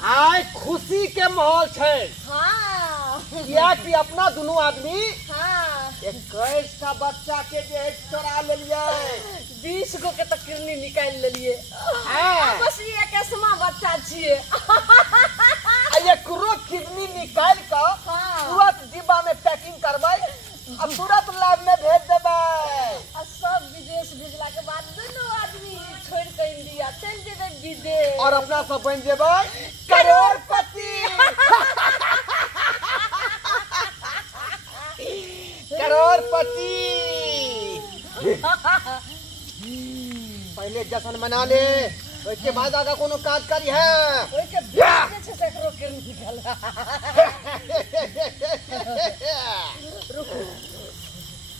आय खुशी के माहौल है। हाँ। किया कि अपना दोनों आदमी हाँ। 21 का बच्चा के जे चोरा ले लिए 20 गो के तो किडनी निकाल लेलिए। हाँ। बस ये कैसमा बच्चा छिए। एकरो किडनी निकाल कर तुरंत डिब्बा में पैकिंग करबै और तुरंत लैब में भेज देबै। और सब विदेश भेजला के बाद दोनों आदमी छोड़ के इंडिया चल जेबे विदेश और अपना सब बन जेबै करोड़पति। करोड़पति। पहले जश्न मना ले, उसके बाद आगे कोनो काज करी है। ओए के बेच से सकरो के निकल।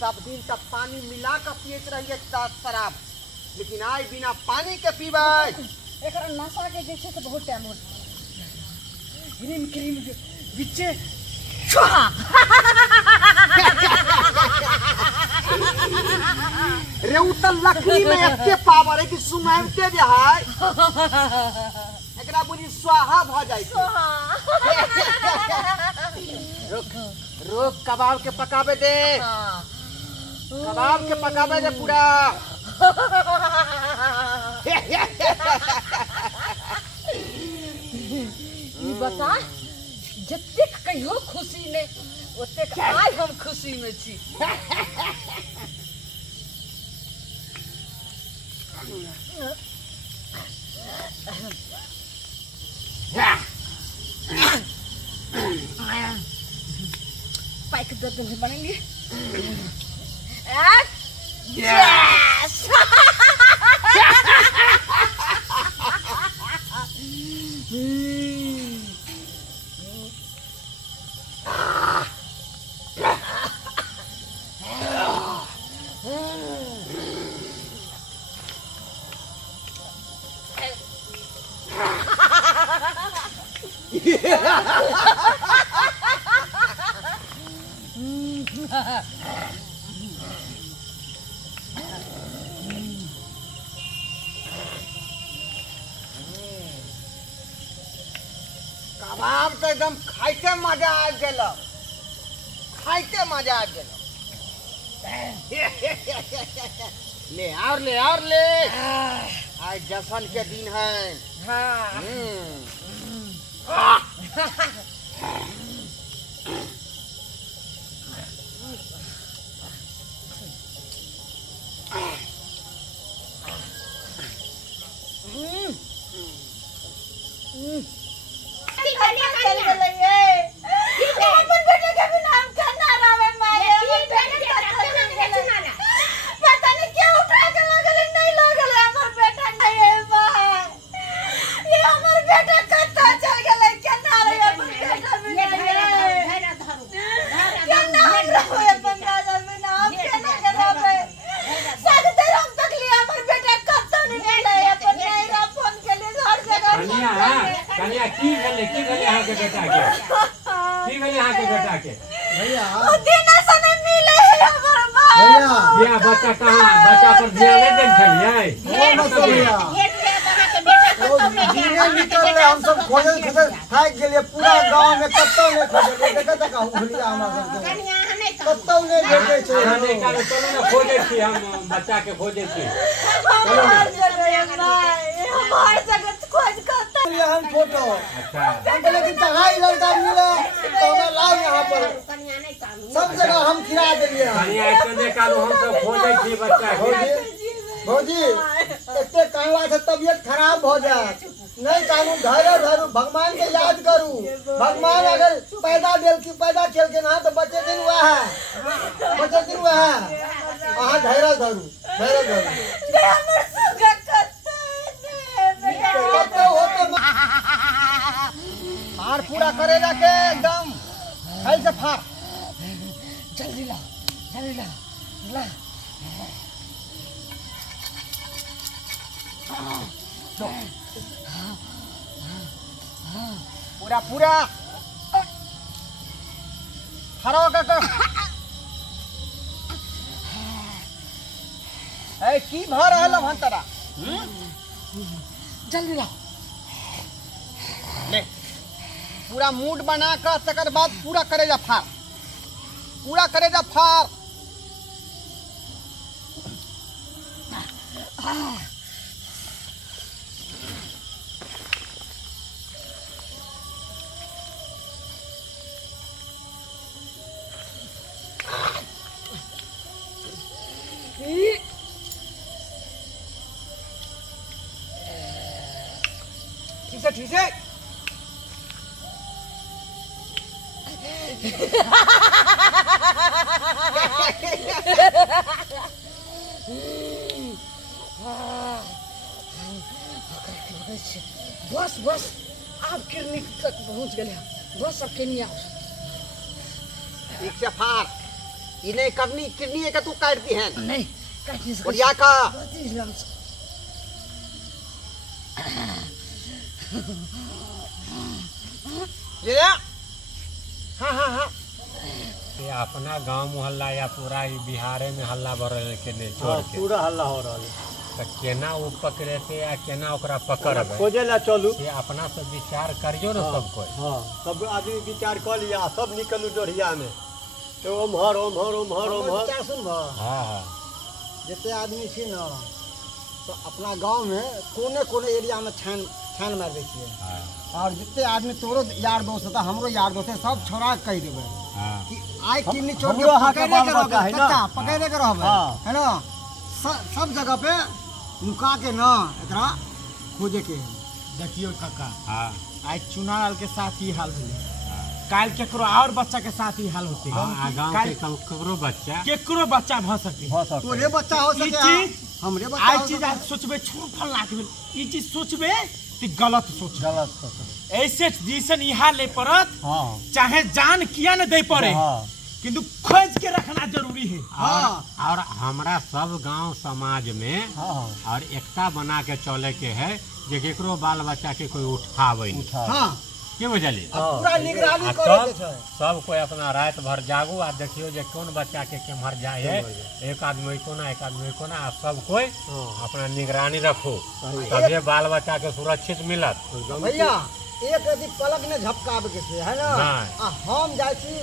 सब दिन तक पानी मिला कर पियत रहिए शराब, लेकिन आज बिना पानी के पीबै। एकरा नशा के देखे से बहुत टाइम हो क्रीम क्रीम बिचे रे उ त लकड़ी में एते पावर है कि सुमाइते जे है एकरा बुझी स्वाहा भ जाय छै। रुक रुक कबाब के पकावे दे। कबाब के पकावे दे पूरा। ई बता जत्ते कहियो खुशी ने ओते आज हम खुशी में छी। पाइक दे दे बनेंगे। यस। कबाब तो एकदम खाइते मजा आ गेल, खाइते मजा आ गेल। ले और ले। आज जश्न के दिन है। हाँ। कन्या की भेले यहाँ के बेटा के की भेले यहाँ के बेटा के भैया दिन से नहीं मिले हमर मां। भैया ये बच्चा कहाँ बच्चा पर ध्यान नहीं देन छलिए। वो तो भैया दिने निकल रहे हम सब खोजल थाक गेलिए पूरा गांव में कत्तो नहीं खोजल देखत का हुलिया हमरा सब कन्या हमें कत्तो नहीं देखे छै। नहीं काल चलो ना खोजे छी हम बच्चा के खोजे छी। हमार जगह भाई हमार जगह खोज करता हम फोटो अच्छा हम लेकिन तहाई लड़का मिले तो हमरा लाओ यहाँ पर कन्या नहीं काम सब जगह हम खिला देलिए। कन्या इतने काल हम सब खोजे छी बच्चा के। भौजी एते कहला से तबियत खराब हो जाए नहीं कानून धैर्य धरू भगवान के याद करू। भगवान अगर पैदा खेल के ना तो बच्चे दिन हुआ है अहाँ धैर्य धरू फाड़ पूरा करेगा के एकदम फैल से फाड़ जल्दी ला पूरा खड़ा होकर ए की भ रहल हन तरा जल्दी लाओ। ले पूरा मूड बना कर तकर बाद पूरा करेजा फाड़, पूरा करेजा फाड़। ठीक है बस बस आप किरनी तक पहुंच गए। बस अब के नहीं आओ। ठीक से फाड़। इन्हें करनी किडनी है का तू काटती है नहीं काटने से और या का ले हाँ हाँ हाँ ये अपना गांव मोहल्ला या पूरा ही बिहारे में हल्ला भर रहे के ने छोड़ के पूरा हल्ला हो रहा है। तो केना वो पकड़े थे या केना ओकरा पकड़बे खोजे ला चलू। ये अपना से विचार करियो ना सब कोई। हाँ सब आदमी विचार कर लिया, सब निकलू डोरिया में तो ओम्हर ओम्हर ओम्हर ओम्हर। क्या सुन भा हाँ हाँ जितने आदमी छी ना तो अपना गांव में कोने कोने एरिया में छान मार दी हाँ और जितने आदमी तोरो यार दोस्त था हमरो यार दोस्त है सब छोड़ा कह देवे हाँ कि आइ किन्नी चोर के हमरो हाथ पकड़े बाल के बच्चा है रहबे ना। चाचा पकड़े के रहबे हाँ। है ना सब जगह पे नुका के ना एकरा खोजे के देखियो काका, हाँ आज चुनाव के साथ ही हाल हुई, काल केकरो और बच्चा के साथ ही हाल होते हाँ गाँव काल के ककरो बच्चा केकरो बच्चा भ सके। तोरे बच्चा हो ई सके चीज हमरे बच्चा आई हो चीज सके। आज सोचबे छोड़ फल लाग गेल, ई चीज सोचबे तो गलत सोच। ऐसे डिसीजन यहाँ ले पड़त हाँ चाहे जान किया न दे पड़े हाँ किंतु खोज के रखना जरूरी है। और हमरा सब गांव समाज में हाँ और एकता बना के चले के है जे केकरो बाल बच्चा के कोई उठावे नहीं उठा हां के बुझलिए। पूरा निगरानी आ करे के तब छै सब कोई अपना रात भर जागू आ देखियो जे कौन बच्चा के केम्हर जाए है, एक आदमी कोना एक आदमी कोना आ सब कोई अपना निगरानी रखो तभी बाल बच्चा के सुरक्षित मिलत। भैया एक यदि पलक ने झपकाबे के छै है ना नहीं। आ हम जाय छी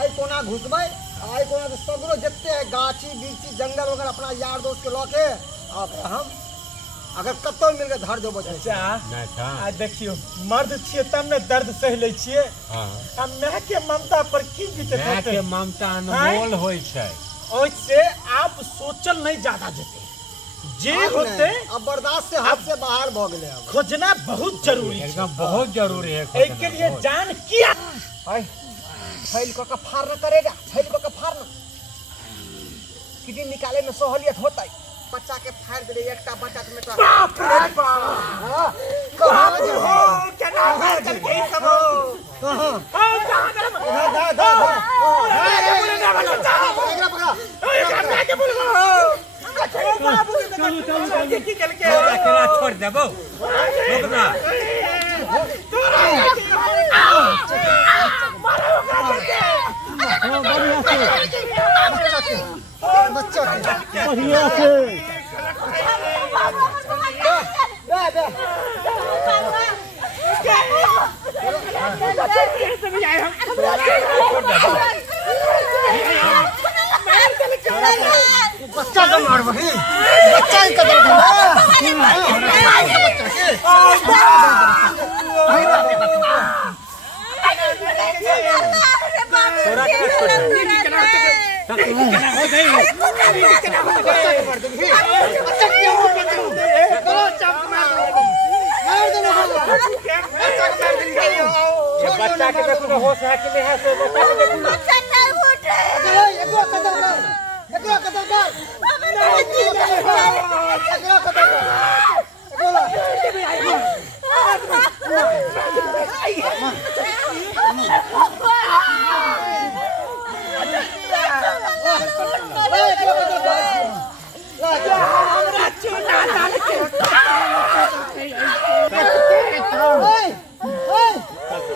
आई कोना घुसबै आई कोना से सगरो जत्ते है गाछी बिरछी जंगल वगैरह अपना यार दोस्त के लके आ हम अगर कतौ मिल के धर देबो छै नहीं था आज देखियो मर्द छिए तब ने दर्द सह ले छिए। हाँ हम मैं के ममता पर की बीते माय के ममता अनमोल होय छै। ओइसे आप सोचल नहीं ज्यादा जेते जे होते अब बर्दाश्त से हद से बाहर भ गेले अब खोजना बहुत जरूरी है। एकदम बहुत जरूरी है एक के लिए जान किया आई फैल को का फार न करेगा फैल को का फार न किडनी निकाले में सहूलियत होता है बच्चा के फाड़ दे एकटा बच्चा में तो बाप रे बाप कहां जे क्या नाम है करके सब कहां कहां करम एकरा पकड़ा के बोल बाबू चलो चलो की कल के अकेला छोड़ देबो रुक ना बच्चा के बढ़िया से बच्चा का मार भाई बच्चा ही कदर बच्चा के देखो होश है कि नहीं है सो बच्चा के देखो ना एकरो कदर कर एकरो कदर कर एकरो कदर हमरा चुना डाल के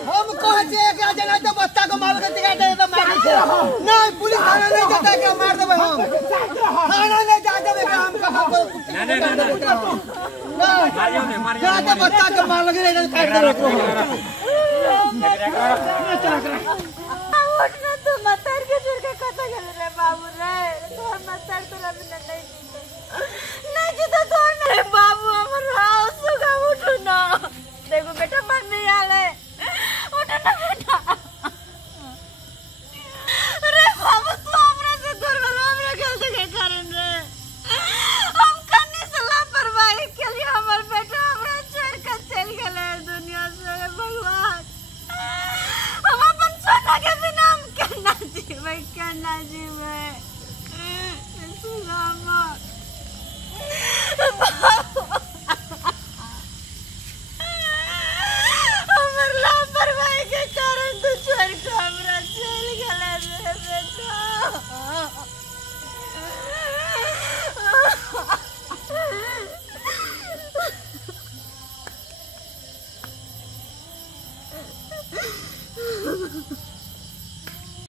हम कहे छे एकरा जना तो बच्चा को मार के टिका दे तो मार नहीं पुलिस थाना नहीं जाता के मार देबे हम थाना नहीं जा देबे हम अरे ना ना मारियो ने मारियो जा तो बच्चा के मार लगे रे काट दे रखो उठना तू मतर के जुड़ के कथा गल रे बाबू रे तो मतर तो रवि नहीं जीता तो रे बाबू हमर हाउस का उठो ना देखो बेटा मन नहीं आले उठो ना बेटा रे बाबू तू हमरा से दूर वाला हमरा कैसे के करन रे हम कन्नी से लापरवाही के लिए हमर बेटा हमरा छोड़ के चल गेले दुनिया से भगवान हम अपन सोना के बिना हम करना जीवे सुलामा हमर लापरवाही के कारण तू छोड़ के हमरा चल गेले रे बेटा